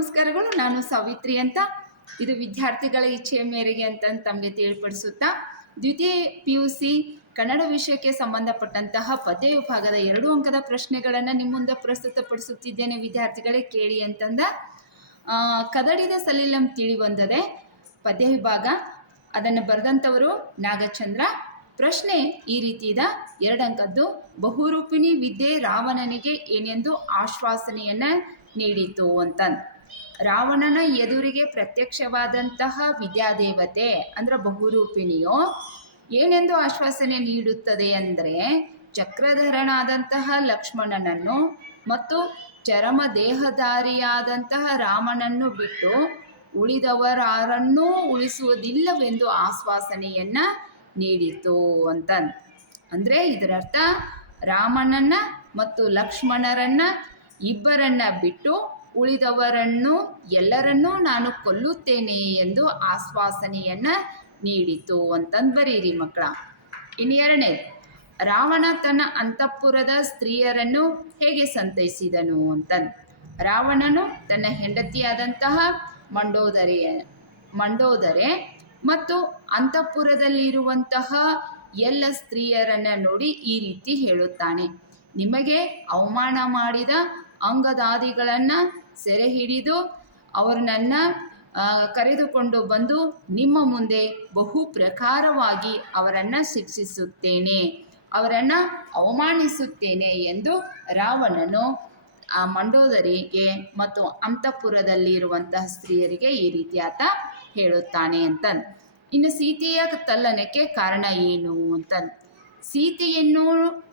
ನಮಸ್ಕಾರಗಳು. ನಾನು ಸಾವಿತ್ರಿ ಅಂತ. ಇದು ವಿದ್ಯಾರ್ಥಿಗಳ ಇಚ್ಛೆಯ ಮೇರೆಗೆ ಅಂತ ತಮಗೆ ತಿಳಿಪಡಿಸುತ್ತಾ, ದ್ವಿತೀಯ PUC ಕನ್ನಡ ವಿಷಯಕ್ಕೆ ಸಂಬಂಧಪಟ್ಟಂತಹ ಪದ್ಯ ವಿಭಾಗದ 2 ಅಂಕದ ಪ್ರಶ್ನೆಗಳನ್ನು ನಿಮ್ಮ ಮುಂದೆ ಪ್ರಸ್ತುತಪಡಿಸುತ್ತಿದ್ದೇನೆ. ವಿದ್ಯಾರ್ಥಿಗಳೇ ಕೇಳಿ ಅಂತಂದ. ಕದಡಿದ ಸಲಿಲಂ ತಿಳಿ ಬಂದದೆ ಪದ್ಯ ವಿಭಾಗ. ಅದನ್ನು ಬರೆದಂಥವರು ನಾಗಚಂದ್ರ. ಪ್ರಶ್ನೆ ಈ ರೀತಿ ಇದೆ, 2 ಅಂಕದ್ದು. ಬಹುರೂಪಿಣಿ ವಿದ್ಯೆ ರಾವಣನಿಗೆ ಏನೆಂದು ಆಶ್ವಾಸನೆಯನ್ನು ನೀಡಿತು ಅಂತ. ರಾವಣನ ಎದುರಿಗೆ ಪ್ರತ್ಯಕ್ಷವಾದಂತಹ ವಿದ್ಯಾದೇವತೆ ಅಂದರೆ ಬಹುರೂಪಿಣಿಯು ಏನೆಂದು ಆಶ್ವಾಸನೆ ನೀಡುತ್ತದೆ ಅಂದರೆ, ಚಕ್ರಧರನಾದಂತಹ ಲಕ್ಷ್ಮಣನನ್ನು ಮತ್ತು ಚರಮ ದೇಹಧಾರಿಯಾದಂತಹ ರಾಮನನ್ನು ಬಿಟ್ಟು ಉಳಿದವರಾರನ್ನೂ ಉಳಿಸುವುದಿಲ್ಲವೆಂದು ಆಶ್ವಾಸನೆಯನ್ನು ನೀಡಿತು ಅಂತ. ಅಂದರೆ ಇದರರ್ಥ, ರಾಮನನ್ನ ಮತ್ತು ಲಕ್ಷ್ಮಣರನ್ನ ಇಬ್ಬರನ್ನ ಬಿಟ್ಟು ಉಳಿದವರನ್ನು ಎಲ್ಲರನ್ನೂ ನಾನು ಕೊಲ್ಲುತ್ತೇನೆ ಎಂದು ಆಶ್ವಾಸನೆಯನ್ನು ನೀಡಿತು ಅಂತಂದು ಬರೀರಿ ಮಕ್ಕಳ. ಇನ್ನು 2ನೇ, ರಾವಣ ತನ್ನ ಅಂತಃಪುರದ ಸ್ತ್ರೀಯರನ್ನು ಹೇಗೆ ಸಂತೈಸಿದನು ಅಂತ. ರಾವಣನು ತನ್ನ ಹೆಂಡತಿಯಾದಂತಹ ಮಂಡೋದರೆ ಮತ್ತು ಅಂತಃಪುರದಲ್ಲಿರುವಂತಹ ಎಲ್ಲ ಸ್ತ್ರೀಯರನ್ನು ನೋಡಿ ಈ ರೀತಿ ಹೇಳುತ್ತಾನೆ, ನಿಮಗೆ ಅವಮಾನ ಮಾಡಿದ ಅಂಗದಾದಿಗಳನ್ನು ಸೆರೆ ಹಿಡಿದು ಅವರನ್ನ ಕರೆದುಕೊಂಡು ಬಂದು ನಿಮ್ಮ ಮುಂದೆ ಬಹು ಪ್ರಕಾರವಾಗಿ ಅವರನ್ನು ಶಿಕ್ಷಿಸುತ್ತೇನೆ, ಅವರನ್ನು ಅವಮಾನಿಸುತ್ತೇನೆ ಎಂದು ರಾವಣನು ಆ ಮಂಡೋದರಿಗೆ ಮತ್ತು ಅಂತಃಪುರದಲ್ಲಿರುವಂತಹ ಸ್ತ್ರೀಯರಿಗೆ ಈ ರೀತಿ ಆತ ಹೇಳುತ್ತಾನೆ ಅಂತ. ಇನ್ನು ಸೀತೆಯ ತಲ್ಲಣಕ್ಕೆ ಕಾರಣ ಏನು ಅಂತ. ಸೀತೆಯನ್ನು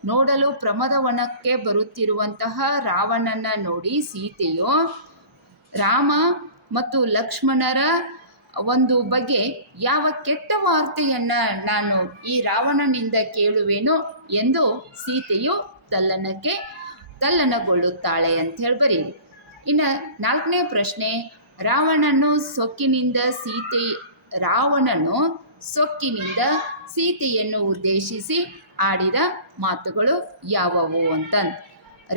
ನೋಡಲು ಪ್ರಮದವನಕ್ಕೆ ಬರುತ್ತಿರುವಂತಹ ರಾವಣನ ನೋಡಿ ಸೀತೆಯು ರಾಮ ಮತ್ತು ಲಕ್ಷ್ಮಣರ ಒಂದು ಬಗ್ಗೆ ಯಾವ ಕೆಟ್ಟ ವಾರ್ತೆಯನ್ನು ನಾನು ಈ ರಾವಣನಿಂದ ಕೇಳುವೆನು ಎಂದು ಸೀತೆಯು ತಲ್ಲಣಗೊಳ್ಳುತ್ತಾಳೆ ಅಂತ ಹೇಳಿ ಬರೀರಿ. ಇನ್ನು 4ನೇ ಪ್ರಶ್ನೆ, ರಾವಣನು ಸೊಕ್ಕಿನಿಂದ ಸೀತೆಯನ್ನು ಉದ್ದೇಶಿಸಿ ಆಡಿದ ಮಾತುಗಳು ಯಾವುವು ಅಂತ.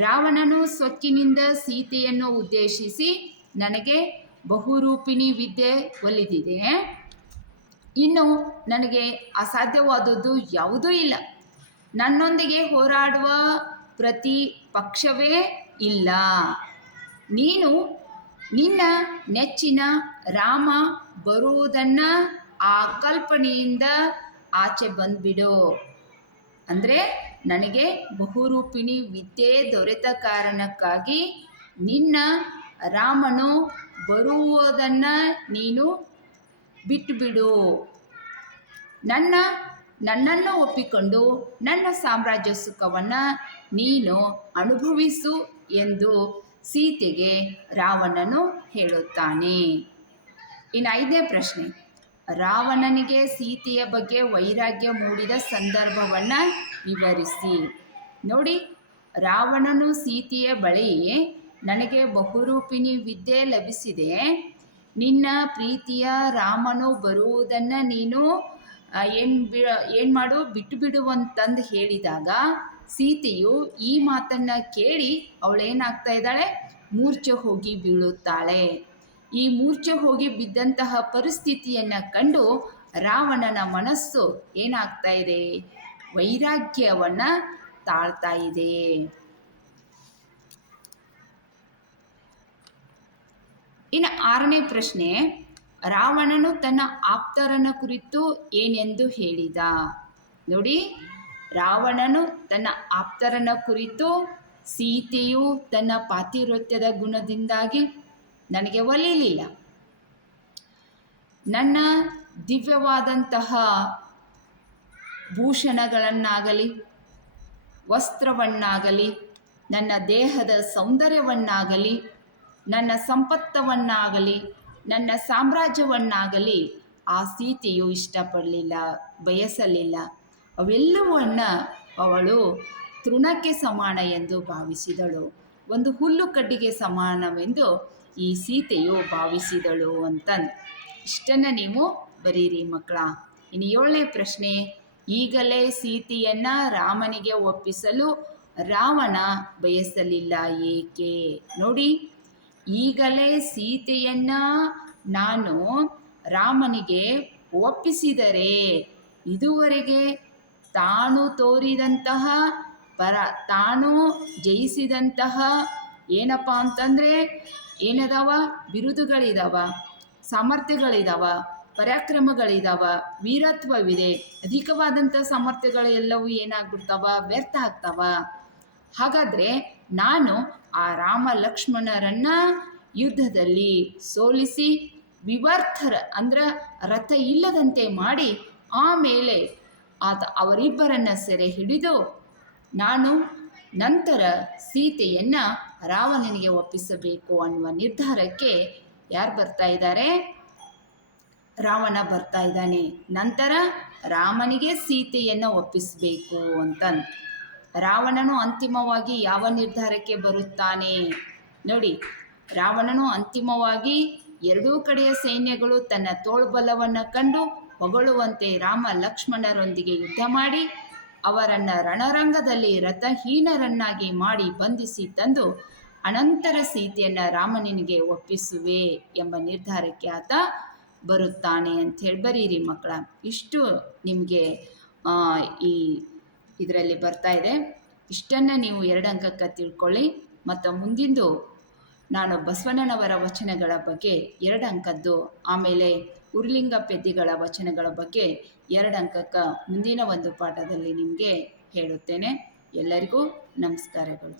ರಾವಣನು ಸೊಕ್ಕಿನಿಂದ ಸೀತೆಯನ್ನು ಉದ್ದೇಶಿಸಿ, ನನಗೆ ಬಹುರೂಪಿಣಿ ವಿದ್ಯೆ ಒಲಿದಿದೆ, ಇನ್ನು ನನಗೆ ಅಸಾಧ್ಯವಾದದ್ದು ಯಾವುದೂ ಇಲ್ಲ, ನನ್ನೊಂದಿಗೆ ಹೋರಾಡುವ ಪ್ರತಿಪಕ್ಷವೇ ಇಲ್ಲ, ನೀನು ನಿನ್ನ ನೆಚ್ಚಿನ ರಾಮ ಬರುವುದನ್ನು ಆ ಕಲ್ಪನೆಯಿಂದ ಆಚೆ ಬಂದುಬಿಡು. ಅಂದರೆ ನನಗೆ ಬಹುರೂಪಿಣಿ ವಿದ್ಯೆ ದೊರೆತ ಕಾರಣಕ್ಕಾಗಿ ನಿನ್ನ ರಾಮನು ಬರುವುದನ್ನು ನೀನು ಬಿಟ್ಟುಬಿಡು, ನನ್ನನ್ನು ಒಪ್ಪಿಕೊಂಡು ನನ್ನ ಸಾಮ್ರಾಜ್ಯ ಸುಖವನ್ನು ನೀನು ಅನುಭವಿಸು ಎಂದು ಸೀತೆಗೆ ರಾವಣನು ಹೇಳುತ್ತಾನೆ. ಇನ್ನು 5ನೇ ಪ್ರಶ್ನೆ, ರಾವಣನಿಗೆ ಸೀತೆಯ ಬಗ್ಗೆ ವೈರಾಗ್ಯ ಮೂಡಿದ ಸಂದರ್ಭವನ್ನು ವಿವರಿಸಿ. ನೋಡಿ, ರಾವಣನು ಸೀತೆಯ ಬಳಿ ನನಗೆ ಬಹುರೂಪಿಣಿ ವಿದ್ಯೆ ಲಭಿಸಿದೆ, ನಿನ್ನ ಪ್ರೀತಿಯ ರಾಮನು ಬರುವುದನ್ನು ನೀನು ಏನು ಮಾಡು ಬಿಟ್ಟುಬಿಡುವಂತಂದು ಹೇಳಿದಾಗ ಸೀತೆಯು ಈ ಮಾತನ್ನು ಕೇಳಿ ಅವಳೇನಾಗ್ತಾ ಇದ್ದಾಳೆ, ಮೂರ್ಛೆ ಹೋಗಿ ಬೀಳುತ್ತಾಳೆ. ಈ ಮೂರ್ಛೆ ಹೋಗಿ ಬಿದ್ದಂತಹ ಪರಿಸ್ಥಿತಿಯನ್ನು ಕಂಡು ರಾವಣನ ಮನಸ್ಸು ಏನಾಗ್ತಾ ಇದೆ, ವೈರಾಗ್ಯವನ್ನು ತಾಳ್ತಾ ಇದೆ. ಇನ್ನು 6ನೇ ಪ್ರಶ್ನೆ, ರಾವಣನು ತನ್ನ ಆಪ್ತರನ ಕುರಿತು ಏನೆಂದು ಹೇಳಿದ. ನೋಡಿ, ರಾವಣನು ತನ್ನ ಆಪ್ತರನ ಕುರಿತು, ಸೀತೆಯು ತನ್ನ ಪಾತಿವ್ರತ್ಯದ ಗುಣದಿಂದಾಗಿ ನನಗೆ ಒಲಿಯಲಿಲ್ಲ, ನನ್ನ ದಿವ್ಯವಾದಂತಹ ಭೂಷಣಗಳನ್ನಾಗಲಿ ವಸ್ತ್ರವನ್ನಾಗಲಿ ನನ್ನ ದೇಹದ ಸೌಂದರ್ಯವನ್ನಾಗಲಿ ನನ್ನ ಸಂಪತ್ತವನ್ನಾಗಲಿ ನನ್ನ ಸಾಮ್ರಾಜ್ಯವನ್ನಾಗಲಿ ಆ ಸೀತೆಯು ಇಷ್ಟಪಡಲಿಲ್ಲ, ಬಯಸಲಿಲ್ಲ. ಅವೆಲ್ಲವನ್ನು ಅವಳು ತೃಣಕ್ಕೆ ಸಮಾನ ಎಂದು ಭಾವಿಸಿದಳು, ಒಂದು ಹುಲ್ಲು ಕಡ್ಡಿಗೆ ಸಮಾನವೆಂದು ಈ ಸೀತೆಯು ಭಾವಿಸಿದಳು ಅಂತ. ಇಷ್ಟನ್ನು ನೀವು ಬರೀರಿ ಮಕ್ಕಳ. ಇನ್ನು 7ನೇ ಪ್ರಶ್ನೆ, ಈಗಲೇ ಸೀತೆಯನ್ನು ರಾಮನಿಗೆ ಒಪ್ಪಿಸಲು ರಾವಣ ಬಯಸಲಿಲ್ಲ ಏಕೆ. ನೋಡಿ, ಈಗಲೇ ಸೀತೆಯನ್ನ ನಾನು ರಾಮನಿಗೆ ಒಪ್ಪಿಸಿದರೆ ಇದುವರೆಗೆ ತಾನು ತೋರಿದಂತಹ ತಾನು ಜಯಿಸಿದಂತಹ ಏನಪ್ಪ ಅಂತಂದರೆ ಏನದಾವ, ಬಿರುದುಗಳಿದಾವ, ಸಾಮರ್ಥ್ಯಗಳಿದಾವ, ಪರಾಕ್ರಮಗಳಿದಾವ, ವೀರತ್ವವಿದೆ. ಅಧಿಕವಾದಂಥ ಸಾಮರ್ಥ್ಯಗಳು ಎಲ್ಲವೂ ಏನಾಗ್ಬಿಡ್ತಾವ, ವ್ಯರ್ಥ ಆಗ್ತಾವ. ಹಾಗಾದರೆ ನಾನು ಆ ರಾಮ ಲಕ್ಷ್ಮಣರನ್ನ ಯುದ್ಧದಲ್ಲಿ ಸೋಲಿಸಿ ವಿವರ್ಥರ ಅಂದ್ರೆ ರಥ ಇಲ್ಲದಂತೆ ಮಾಡಿ ಆಮೇಲೆ ಅವರಿಬ್ಬರನ್ನ ಸೆರೆ ಹಿಡಿದು ನಾನು ನಂತರ ಸೀತೆಯನ್ನು ರಾವಣನಿಗೆ ಒಪ್ಪಿಸಬೇಕು ಅನ್ನುವ ನಿರ್ಧಾರಕ್ಕೆ ಯಾರು ಬರ್ತಾ ಇದ್ದಾರೆ, ರಾವಣ ಬರ್ತಾ ಇದ್ದಾನೆ. ನಂತರ ರಾಮನಿಗೆ ಸೀತೆಯನ್ನು ಒಪ್ಪಿಸಬೇಕು ಅಂತ ರಾವಣನು ಅಂತಿಮವಾಗಿ ಯಾವ ನಿರ್ಧಾರಕ್ಕೆ ಬರುತ್ತಾನೆ ನೋಡಿ. ರಾವಣನು ಅಂತಿಮವಾಗಿ ಎರಡೂ ಕಡೆಯ ಸೈನ್ಯಗಳು ತನ್ನ ತೋಳ್ಬಲವನ್ನು ಕಂಡು ಹೊಗಳುವಂತೆ ರಾಮ ಲಕ್ಷ್ಮಣರೊಂದಿಗೆ ಯುದ್ಧ ಮಾಡಿ ಅವರನ್ನು ರಣರಂಗದಲ್ಲಿ ರಥಹೀನರನ್ನಾಗಿ ಮಾಡಿ ಬಂಧಿಸಿ ತಂದು ಅನಂತರ ಸೀತೆಯನ್ನು ರಾಮನಿಗೆ ಒಪ್ಪಿಸುವೆ ಎಂಬ ನಿರ್ಧಾರಕ್ಕೆ ಆತ ಬರುತ್ತಾನೆ ಅಂಥೇಳಿ ಬರೀರಿ ಮಕ್ಕಳ. ಇಷ್ಟು ನಿಮಗೆ ಈ ಇದರಲ್ಲಿ ಬರ್ತಾ ಇದೆ. ಇಷ್ಟನ್ನು ನೀವು 2 ಅಂಕಕ್ಕೆ ತಿಳ್ಕೊಳ್ಳಿ. ಮತ್ತು ಮುಂದಿಂದು ನಾನು ಬಸವಣ್ಣನವರ ವಚನಗಳ ಬಗ್ಗೆ 2 ಅಂಕದ್ದು, ಆಮೇಲೆ ಉರ್ಲಿಂಗ ಪೆದ್ದಿಗಳ ವಚನಗಳ ಬಗ್ಗೆ 2 ಅಂಕಕ್ಕೆ ಮುಂದಿನ ಒಂದು ಪಾಠದಲ್ಲಿ ನಿಮಗೆ ಹೇಳುತ್ತೇನೆ. ಎಲ್ಲರಿಗೂ ನಮಸ್ಕಾರಗಳು.